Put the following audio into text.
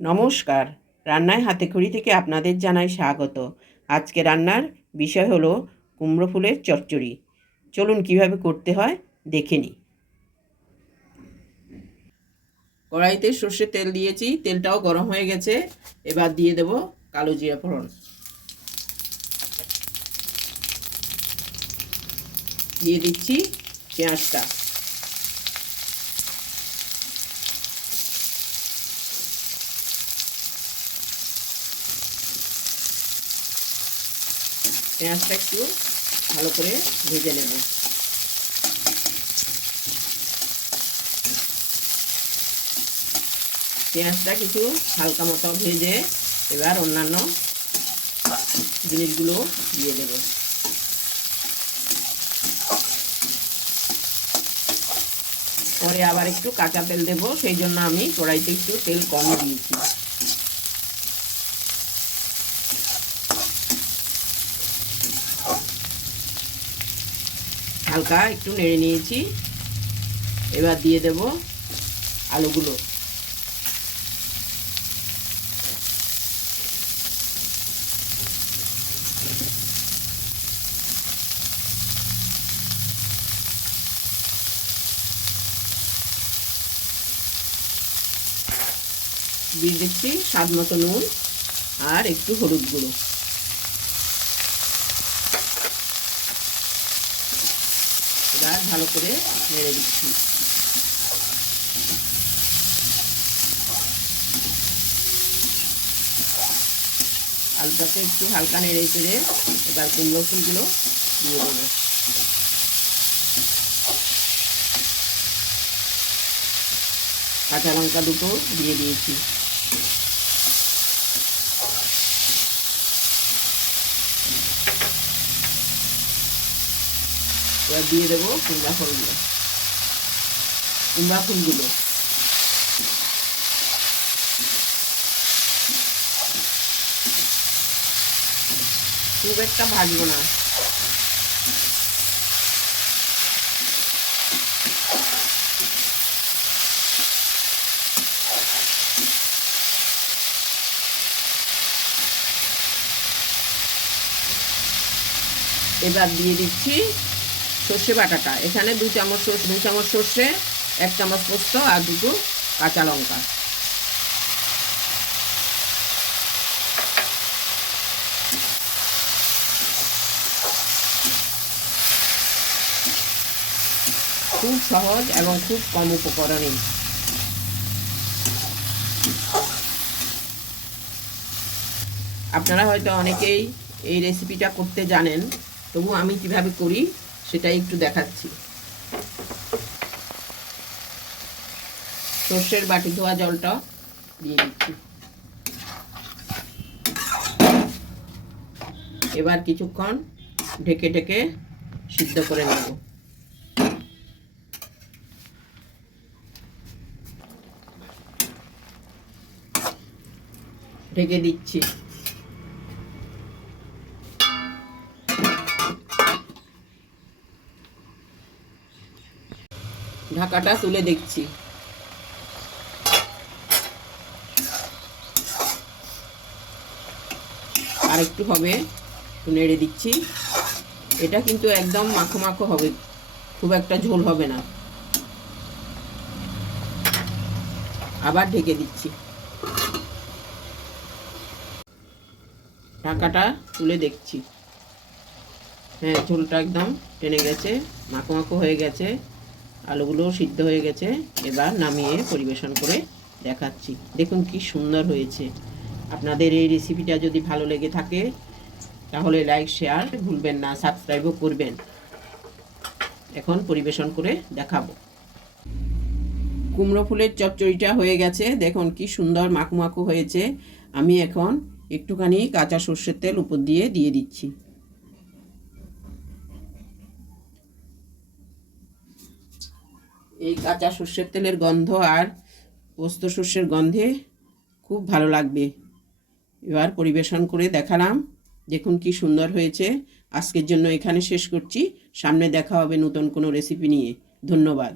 নমস্কার। রান্নায় হাতে খড়ি থেকে আপনাদের জানাই স্বাগত। আজকে রান্নার বিষয় হলো কুমড়ো ফুলের চচ্চড়ি। চলুন কীভাবে করতে হয় দেখে নিই। কড়াইতে সর্ষে তেল দিয়েছি, তেলটাও গরম হয়ে গেছে। এবার দিয়ে দেব কালো জিরা ফোড়ন। দিয়ে দিচ্ছি পেঁয়াজটা। পেঁয়াজটা একটু ভালো করে ভেজে নেব। পেঁয়াজটা কিছু হালকা মতো ভেজে এবার অন্যান্য জিনিসগুলো দিয়ে দেব। পরে আবার একটু কাঁচা তেল দেব, সেই জন্য আমি কড়াইতে একটু তেল কম দিয়েছি। হালকা একটু নেড়ে নিয়েছি। এবার দিয়ে দেব আলুগুলো। দিয়ে দিচ্ছি স্বাদ মতো নুন আর একটু হলুদ গুঁড়ো এবার ভালো করে নেড়ে দিচ্ছি। আলুটাকে একটু হালকা নেড়ে চেড়ে এবার কুমড়ো ফুলগুলো দিয়ে দেবো। কাঁচা লঙ্কা দুটো দিয়ে দিয়েছি। এবার দিয়ে দেবো কুমড়া ফুলগুলো। কুমড়া ফুলগুলো। খুব একটা ভাজবো না। এবার দিয়ে দিচ্ছি সর্ষে বাটাটা। এখানে দু চামচ দু চামচ সর্ষে, এক চামচ পোস্ত আর দুটো কাঁচা লঙ্কা। খুব সহজ এবং খুব কম উপকরণে। আপনারা হয়তো অনেকেই এই রেসিপিটা করতে জানেন তবু আমি কীভাবে করি? সেটাই একটু দেখাচ্ছি। সর্ষের বাটি ধোয়া জলটা দিয়ে দিচ্ছি। এবার কিছুক্ষণ ঢেকে ঢেকে সিদ্ধ করে নেব। ঢেকে দিচ্ছি। ঢাকাটা তুলে দেখছি। আর একটু হবে, একটু নেড়ে দিচ্ছি। এটা কিন্তু একদম মাখো মাখো হবে, খুব একটা ঝোল হবে না। আবার ঢেকে দিচ্ছি। ঢাকাটা তুলে দেখছি। হ্যাঁ ঝোলটা একদম টেনে গেছে, মাখো মাখো হয়ে গেছে। আলুগুলো সিদ্ধ হয়ে গেছে। এবার নামিয়ে পরিবেশন করে দেখাচ্ছি। দেখুন কি সুন্দর হয়েছে। আপনাদের এই রেসিপিটা যদি ভালো লেগে থাকে, তাহলে লাইক শেয়ার ভুলবেন না সাবস্ক্রাইবও করবেন। এখন পরিবেশন করে দেখাবো। কুমড়ো ফুলের চচ্চড়িটা হয়ে গেছে। দেখুন কি সুন্দর মাখু মাখু হয়েছে। আমি এখন একটুখানি কাঁচা সর্ষের তেল উপর দিয়ে দিয়ে দিচ্ছি। এই কাঁচা সর্ষের তেলের গন্ধ আর পোস্ত সর্ষের গন্ধে খুব ভালো লাগবে। এবার পরিবেশন করে দেখালাম। দেখুন কি সুন্দর হয়েছে। আজকের জন্য এখানে শেষ করছি। সামনে দেখা হবে নতুন কোনো রেসিপি নিয়ে। ধন্যবাদ।